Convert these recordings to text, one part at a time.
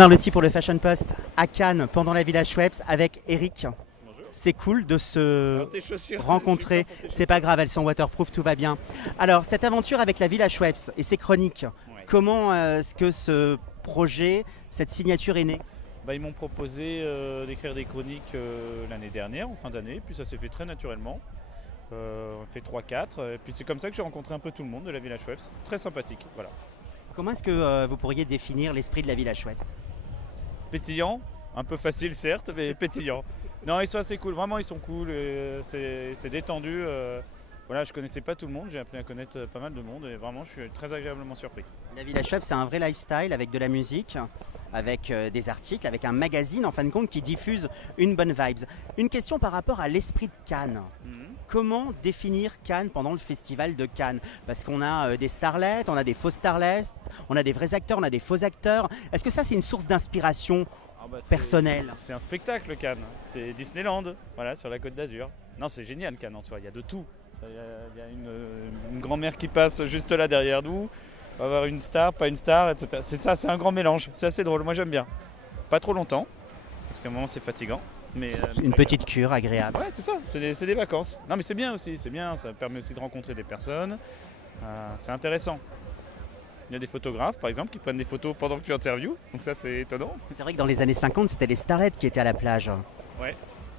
Marlotti pour le Fashion Post à Cannes pendant la Villa Schweppes avec Eric. Bonjour. C'est cool de se Alors, tes chaussures, rencontrer. C'est pas grave, elles sont waterproof, tout va bien. Alors, cette aventure avec la Villa Schweppes et ses chroniques, Ouais. comment est-ce que ce projet, cette signature est née? Ils m'ont proposé d'écrire des chroniques l'année dernière, en fin d'année, puis ça s'est fait très naturellement. On fait 3-4, et puis c'est comme ça que j'ai rencontré un peu tout le monde de la Villa Schweppes. Très sympathique, voilà. Comment est-ce que vous pourriez définir l'esprit de la Villa Schweppes? Pétillant, un peu facile certes, mais pétillant. Non, ils sont assez cool, vraiment ils sont cool, c'est détendu. Voilà, je connaissais pas tout le monde, j'ai appris à connaître pas mal de monde et vraiment je suis très agréablement surpris. La Villa Schweppes, c'est un vrai lifestyle avec de la musique, avec des articles, avec un magazine en fin de compte qui diffuse une bonne vibes. Une question par rapport à l'esprit de Cannes. Comment définir Cannes pendant le festival de Cannes? Parce qu'on a des starlets, on a des faux starlets, on a des vrais acteurs, on a des faux acteurs. Est-ce que ça c'est une source d'inspiration personnelle? C'est un spectacle Cannes, c'est Disneyland, voilà, sur la Côte d'Azur. Non, c'est génial Cannes en soi, il y a de tout. Il y a une grand-mère qui passe juste là derrière nous, on va avoir une star, pas une star, etc. C'est ça, c'est un grand mélange, c'est assez drôle, moi j'aime bien. Pas trop longtemps, parce qu'à un moment c'est fatigant. Mais Une petite cure agréable. Ouais, c'est ça, c'est des vacances. Non mais c'est bien aussi, c'est bien, ça permet aussi de rencontrer des personnes, c'est intéressant. Il y a des photographes par exemple qui prennent des photos pendant que tu interviews, donc ça c'est étonnant. C'est vrai que dans les années 50, c'était les starlets qui étaient à la plage. Ouais.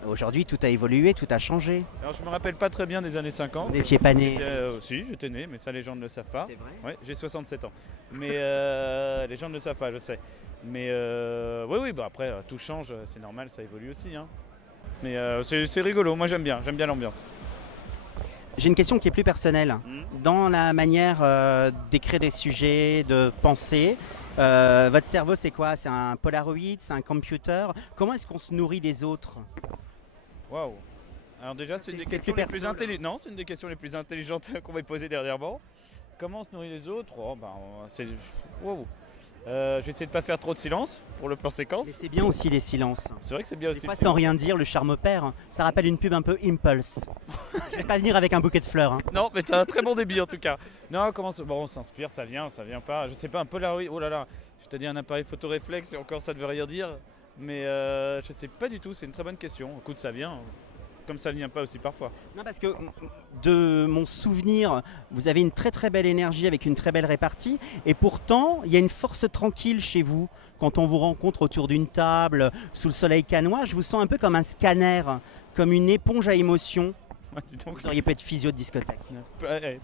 Aujourd'hui, tout a évolué, tout a changé. Alors je me rappelle pas très bien des années 50. Vous n'étiez pas né. Si, j'étais né, mais ça les gens ne le savent pas. C'est vrai. Ouais, j'ai 67 ans. Mais les gens ne le savent pas, je sais. Mais oui, après tout change, c'est normal, ça évolue aussi. Hein. Mais c'est rigolo, moi j'aime bien l'ambiance. J'ai une question qui est plus personnelle. Dans la manière d'écrire des sujets, de penser, votre cerveau c'est quoi? C'est un Polaroid, c'est un computer? Comment est-ce qu'on se nourrit des autres? Waouh. Alors déjà, c'est une des questions les plus intelligentes. Non, c'est une des questions les plus intelligentes qu'on va poser dernièrement. Comment on se nourrit les autres? C'est. Wow. Je vais essayer de ne pas faire trop de silence pour le plan séquence. Mais c'est bien aussi les silences. C'est vrai que c'est bien Des aussi. fois, sans rien dire, le charme opère. Ça rappelle une pub un peu Impulse. Je vais pas venir avec un bouquet de fleurs. Non, mais t'as un très bon débit en tout cas. Non, on s'inspire, ça vient pas. Je sais pas, un Polaroid, oh là là, je t'ai dit un appareil photo réflexe et encore ça ne veut rien dire. Mais je sais pas du tout, c'est une très bonne question. Écoute, ça vient, comme ça vient pas aussi parfois. Non, parce que de mon souvenir, vous avez une très très belle énergie avec une très belle répartie. Et pourtant, il y a une force tranquille chez vous. Quand on vous rencontre autour d'une table, sous le soleil cannois, je vous sens un peu comme un scanner, comme une éponge à émotions. Ouais, dis donc. Vous auriez pu être physio de discothèque.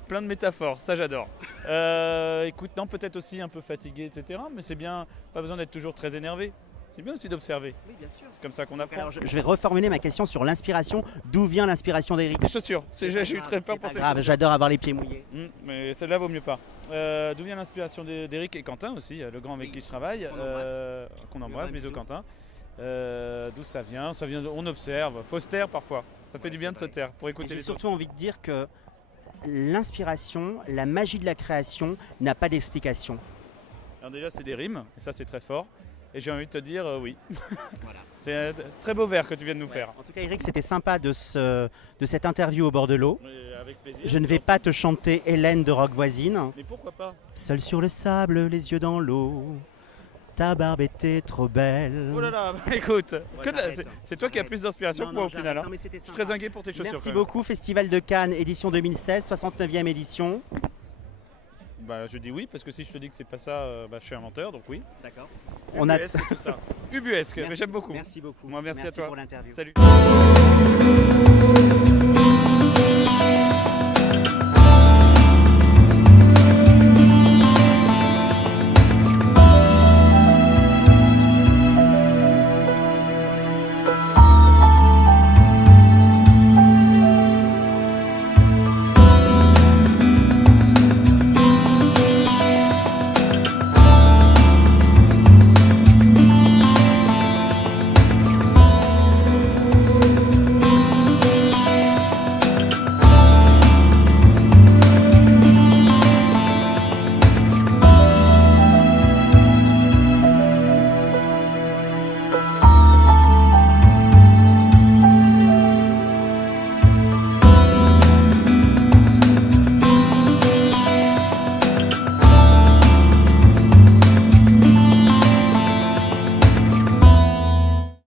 Plein de métaphores, ça j'adore. Écoute, non, peut-être aussi un peu fatigué, etc. Mais c'est bien, pas besoin d'être toujours très énervé. C'est bien aussi d'observer. Oui, bien sûr. C'est comme ça qu'on apprend. Alors, je vais reformuler ma question sur l'inspiration. D'où vient l'inspiration d'Eric? Les chaussures, j'ai eu très peur pour tes grave, chaussures. j'adore avoir les pieds mouillés. Mais celle-là vaut mieux pas. D'où vient l'inspiration d'Eric et Quentin aussi, le grand avec qui je travaille, qu'on embrasse, bisous Quentin. D'où ça vient? On observe, faut se taire parfois. Ça fait du bien de se taire pour écouter J'ai les surtout envie de dire que l'inspiration, la magie de la création n'a pas d'explication. autres. Alors déjà c'est des rimes, et ça c'est très fort. Et j'ai envie de te dire oui. Voilà. C'est un très beau vers que tu viens de nous faire. En tout cas, Eric, c'était sympa de cette interview au bord de l'eau. Avec plaisir. Je ne vais pas te chanter Hélène de Rock Voisine. Mais pourquoi pas? Seul sur le sable, les yeux dans l'eau, ta barbe était trop belle. Oh là là, écoute, arrête. c'est toi qui as plus d'inspiration Non, que moi non, au final. j'arrête. Hein. Non, mais c'était Je suis sympa. très inquiet pour tes chaussures. Merci quand même. beaucoup, Festival de Cannes, édition 2016, 69e édition. Je dis oui parce que si je te dis que c'est pas ça, je suis un menteur, donc oui. D'accord. Ubuesque, tout ça. Ubuesque, mais Merci- j'aime beaucoup. Merci beaucoup. Moi, merci à toi. pour l'interview. Salut.